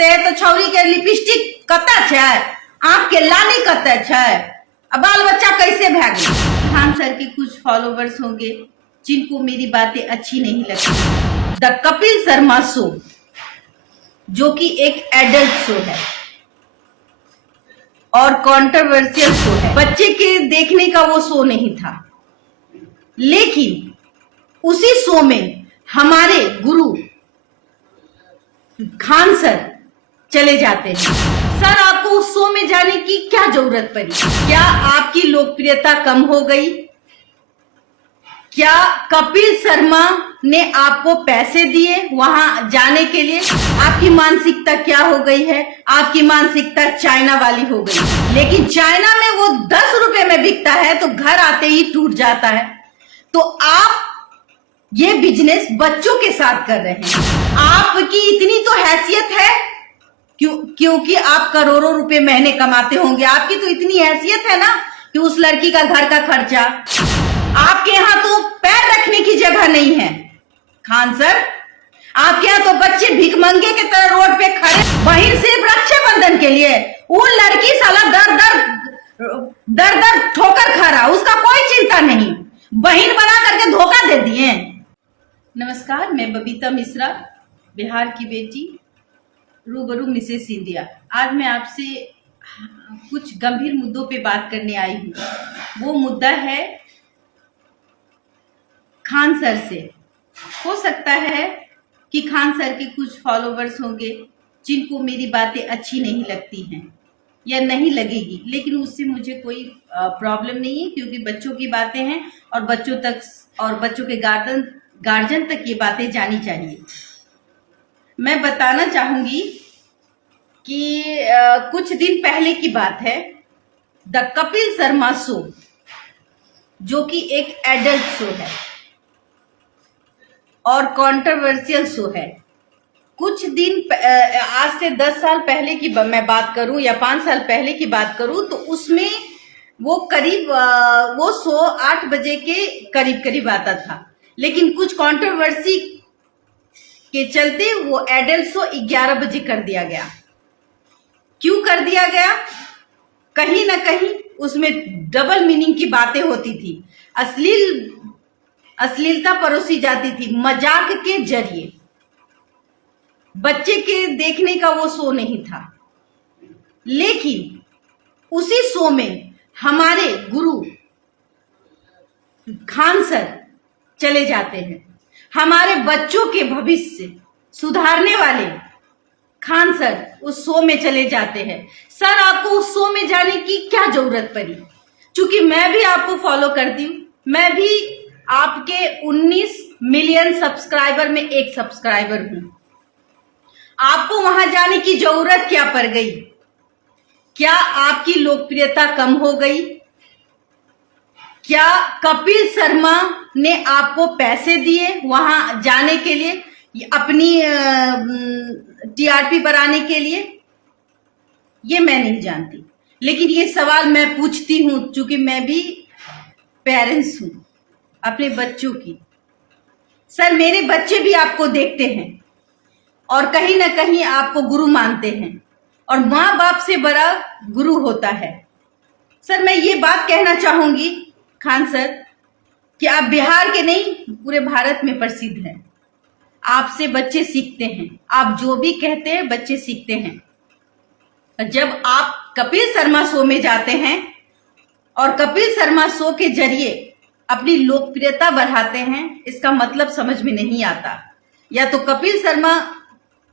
देते हैं तो छौरी के लिपस्टिक कतऽ छै, आंख के लाली कतऽ छै, अब बाल बच्चा कैसे भागे। खान सर के कुछ फॉलोवर्स होंगे जिनको मेरी बातें अच्छी नहीं लगती। द कपिल शर्मा शो जो कि एक एडल्ट शो है और कंट्रोवर्शियल शो है, बच्चे के देखने का वो शो नहीं था, लेकिन उसी शो में हमारे गुरु खान सर चले जाते हैं। सर आपको उस शो में जाने की क्या जरूरत पड़ी? क्या आपकी लोकप्रियता कम हो गई? क्या कपिल शर्मा ने आपको पैसे दिए वहां जाने के लिए? आपकी मानसिकता क्या हो गई है? आपकी मानसिकता चाइना वाली हो गई। लेकिन चाइना में वो 10 रुपए में बिकता है तो घर आते ही टूट जाता है। तो आप ये बिजनेस बच्चों के साथ कर रहे हैं। आपकी इतनी तो हैसियत है क्योंकि आप करोड़ों रुपए महीने कमाते होंगे, आपकी तो इतनी हैसियत है ना कि उस लड़की का घर का खर्चा, आपके यहाँ तो पैर रखने की जगह नहीं है। खान सर आपके यहाँ तो बच्चे भिखमंगे के तरह रोड पे खड़े, बहन सिर्फ रक्षाबंधन के लिए, वो लड़की साला दर दर ठोकर खा रहा, उसका कोई चिंता नहीं, बहन बना करके धोखा दे दिए। नमस्कार, मैं बबीता मिश्रा, बिहार की बेटी, रूबरू मिसेस इंडिया। आज मैं आपसे कुछ गंभीर मुद्दों पे बात करने आई हूँ। वो मुद्दा है खान सर से। हो सकता है कि खान सर के कुछ फॉलोवर्स होंगे जिनको मेरी बातें अच्छी नहीं लगती हैं या नहीं लगेगी, लेकिन उससे मुझे कोई प्रॉब्लम नहीं है, क्योंकि बच्चों की बातें हैं और बच्चों तक और बच्चों के गार्जियन तक ये बातें जानी चाहिए। मैं बताना चाहूंगी कि कुछ दिन पहले की बात है, द कपिल शर्मा शो जो कि एक एडल्ट शो है और कंट्रोवर्शियल शो है। कुछ दिन आज से 10 साल पहले की मैं बात करूं या 5 साल पहले की बात करूं तो उसमें वो करीब वो शो 8 बजे के करीब आता था, लेकिन कुछ कंट्रोवर्सी के चलते वो एडल्ट शो 11 बजे कर दिया गया। क्यों कर दिया गया? कहीं ना कहीं उसमें डबल मीनिंग की बातें होती थी, अश्लीलता परोसी जाती थी मजाक के जरिए। बच्चे के देखने का वो शो नहीं था, लेकिन उसी शो में हमारे गुरु खान सर चले जाते हैं। हमारे बच्चों के भविष्य सुधारने वाले खान सर उस शो में चले जाते हैं। सर आपको उस शो में जाने की क्या जरूरत पड़ी? क्योंकि मैं भी आपको फॉलो करती हूँ, मैं भी आपके 19 मिलियन सब्सक्राइबर में एक सब्सक्राइबर हूं। आपको वहां जाने की जरूरत क्या पड़ गई? क्या आपकी लोकप्रियता कम हो गई? क्या कपिल शर्मा ने आपको पैसे दिए वहां जाने के लिए, अपनी टीआरपी बढ़ाने के लिए? ये मैं नहीं जानती, लेकिन ये सवाल मैं पूछती हूं क्योंकि मैं भी पेरेंट्स हूं अपने बच्चों की। सर मेरे बच्चे भी आपको देखते हैं और कहीं ना कहीं आपको गुरु मानते हैं, और माँ बाप से बड़ा गुरु होता है। सर मैं ये बात कहना चाहूंगी खान सर कि आप बिहार के नहीं पूरे भारत में प्रसिद्ध हैं। आपसे बच्चे सीखते हैं, आप जो भी कहते हैं बच्चे सीखते हैं। जब आप कपिल शर्मा शो में जाते हैं और कपिल शर्मा शो के जरिए अपनी लोकप्रियता बढ़ाते हैं, इसका मतलब समझ में नहीं आता। या तो कपिल शर्मा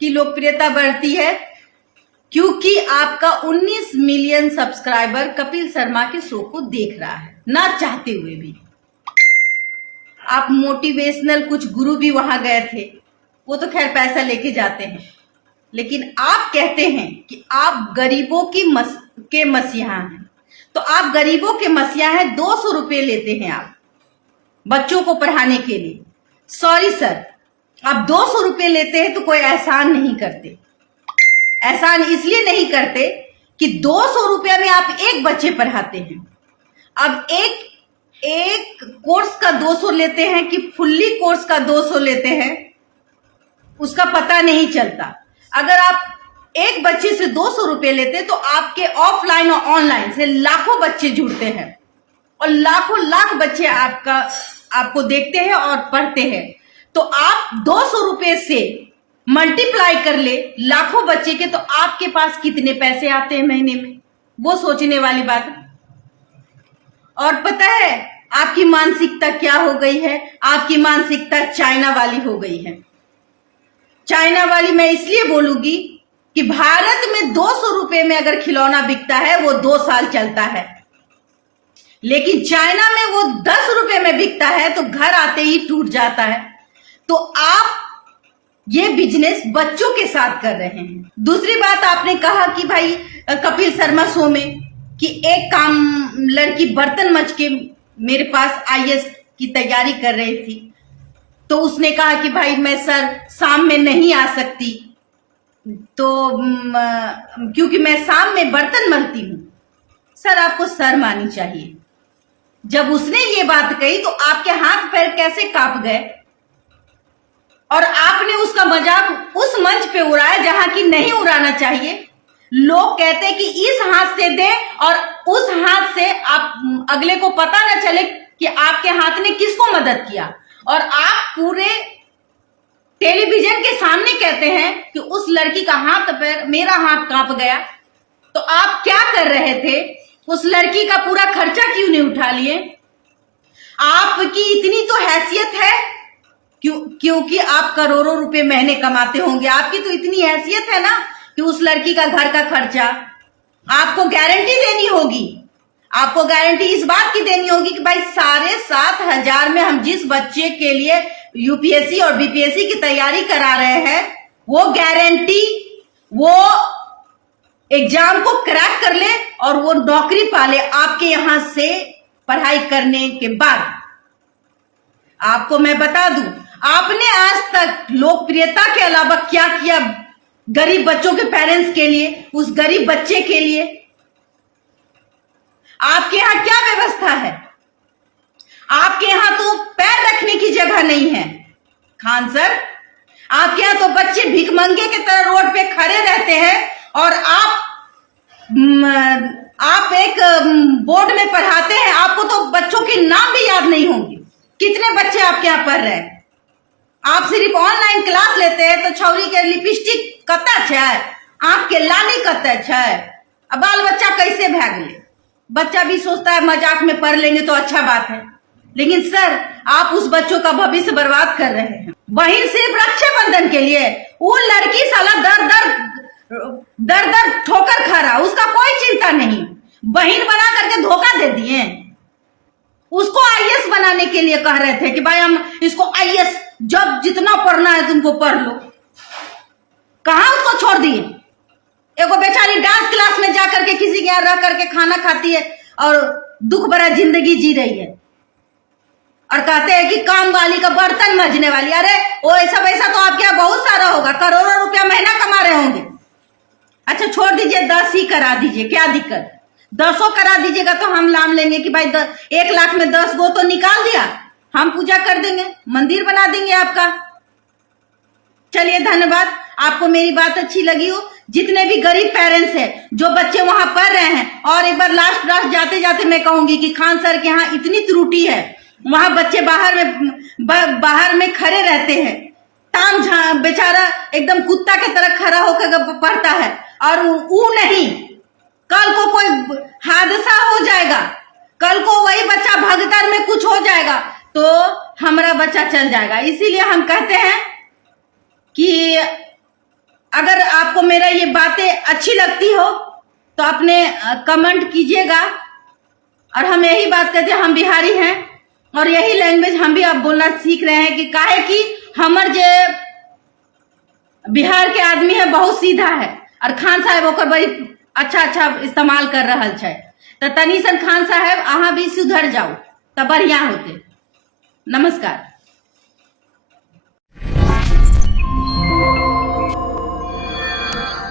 की लोकप्रियता बढ़ती है क्योंकि आपका 19 मिलियन सब्सक्राइबर कपिल शर्मा के शो को देख रहा है, ना चाहते हुए भी। आप मोटिवेशनल कुछ गुरु भी वहां गए थे, वो तो खैर पैसा लेके जाते हैं, लेकिन आप कहते हैं कि आप गरीबों के मसीहा हैं। तो आप गरीबों के मसीहा हैं, 200 रुपये लेते हैं आप बच्चों को पढ़ाने के लिए। सॉरी सर, आप 200 रुपये लेते हैं तो कोई एहसान नहीं करते। एहसान इसलिए नहीं करते कि 200 रुपया में आप एक बच्चे पढ़ाते हैं। अब एक कोर्स का 200 लेते हैं कि फुल्ली कोर्स का 200 लेते हैं, उसका पता नहीं चलता। अगर आप एक बच्चे से 200 रुपए लेते तो आपके ऑफलाइन और ऑनलाइन से लाखों बच्चे जुड़ते हैं और लाखों लाख बच्चे आपको देखते हैं और पढ़ते हैं। तो आप 200 रुपए से मल्टीप्लाई कर ले लाखों बच्चे के, तो आपके पास कितने पैसे आते हैं महीने में, वो सोचने वाली बात है। और पता है आपकी मानसिकता क्या हो गई है? आपकी मानसिकता चाइना वाली हो गई है। चाइना वाली मैं इसलिए बोलूंगी कि भारत में 200 रुपए में अगर खिलौना बिकता है वो 2 साल चलता है, लेकिन चाइना में वो 10 रुपए में बिकता है तो घर आते ही टूट जाता है। तो आप ये बिजनेस बच्चों के साथ कर रहे हैं। दूसरी बात, आपने कहा कि भाई कपिल शर्मा शो में कि एक काम लड़की बर्तन मच के मेरे पास आईएएस की तैयारी कर रही थी, तो उसने कहा कि भाई मैं सर शाम में नहीं आ सकती, तो क्योंकि मैं शाम में बर्तन मलती हूं। सर आपको शर्म आनी चाहिए। जब उसने ये बात कही तो आपके हाथ पैर कैसे कांप गए, और आपने उसका मजाक उस मंच पे उड़ाया जहां की नहीं उड़ाना चाहिए। लोग कहते हैं कि इस हाथ से दे और उस हाथ से आप अगले को पता ना चले कि आपके हाथ ने किसको मदद किया, और आप पूरे टेलीविजन के सामने कहते हैं कि उस लड़की का हाथ पैर, मेरा हाथ कांप गया। तो आप क्या कर रहे थे? उस लड़की का पूरा खर्चा क्यों नहीं उठा लिए? आपकी इतनी तो हैसियत है क्योंकि आप करोड़ों रुपए महीने कमाते होंगे, आपकी तो इतनी हैसियत है ना कि उस लड़की का घर का खर्चा आपको गारंटी देनी होगी। आपको गारंटी इस बात की देनी होगी कि भाई 7,500 में हम जिस बच्चे के लिए यूपीएससी और बीपीएससी की तैयारी करा रहे हैं, वो गारंटी वो एग्जाम को क्रैक कर ले और वो नौकरी पाले आपके यहां से पढ़ाई करने के बाद। आपको मैं बता दूं, आपने आज तक लोकप्रियता के अलावा क्या किया गरीब बच्चों के पेरेंट्स के लिए, उस गरीब बच्चे के लिए? आपके यहां क्या व्यवस्था है? आपके यहां तो पैर रखने की जगह नहीं है खान सर। आपके यहां तो बच्चे भिखमंगे की तरह रोड पे खड़े रहते हैं और आप एक बोर्ड में पढ़ाते हैं, आपको तो बच्चों के नाम भी याद नहीं होंगे। कितने बच्चे आपके यहाँ पढ़ रहे हैं? आप सिर्फ ऑनलाइन क्लास लेते हैं तो छौरी के लिपस्टिक कतऽ छै, आंख के लाली कतऽ छै, अब बाल बच्चा कैसे भाग ले? बच्चा भी सोचता है मजाक में पढ़ लेंगे तो अच्छा बात है, लेकिन सर आप उस बच्चों का भविष्य बर्बाद कर रहे हैं। बहन सिर्फ रक्षाबंधन के लिए, वो लड़की साला दर दर ठोकर खा रहा, उसका कोई चिंता नहीं। बहन बना करके धोखा दे दिए। उसको आईएएस बनाने के लिए कह रहे थे कि भाई हम इसको आईएएस, जब जितना पढ़ना है तुमको पढ़ लो। कहां उसको छोड़ दिए? एगो बेचारी डांस क्लास में जाकर के किसी के यहाँ रह करके खाना खाती है और दुख भरा जिंदगी जी रही है, और कहते हैं कि काम वाली का बर्तन मजने वाली। अरे वो ऐसा वैसा तो आपके यहाँ बहुत सारा होगा, करोड़ों रुपया महीना कमा रहे होंगे। अच्छा छोड़ दीजिए, 10 ही करा दीजिए, क्या दिक्कत? 10 करा दीजिएगा तो हम नाम लेंगे कि भाई 1 लाख में 10 गो तो निकाल दिया, हम पूजा कर देंगे, मंदिर बना देंगे आपका। चलिए धन्यवाद। आपको मेरी बात अच्छी लगी हो, जितने भी गरीब पेरेंट्स हैं जो बच्चे वहां पढ़ रहे हैं, और एक बार लास्ट जाते जाते मैं कहूंगी कि खान सर के यहाँ इतनी त्रुटि है, वहां बच्चे बाहर में खड़े रहते हैं, टांग बेचारा एकदम कुत्ता के तरह खड़ा होकर पढ़ता है, और वो नहीं, कल को कोई हादसा हो जाएगा, कल को वही बच्चा भगदड़ में कुछ हो जाएगा तो हमारा बच्चा चल जाएगा। इसीलिए हम कहते हैं कि अगर आपको मेरा ये बातें अच्छी लगती हो तो अपने कमेंट कीजिएगा। और हम यही बात कहते हैं, हम बिहारी हैं और यही लैंग्वेज हम भी अब बोलना सीख रहे हैं कि काहे कि हमर जे बिहार के आदमी है बहुत सीधा है, और खान साहब ओकर बड़ी अच्छा इस्तेमाल कर रहा है। तो तनी सन खान साहब अहाँ भी सुधर जाओ तो बढ़िया होते। नमस्कार।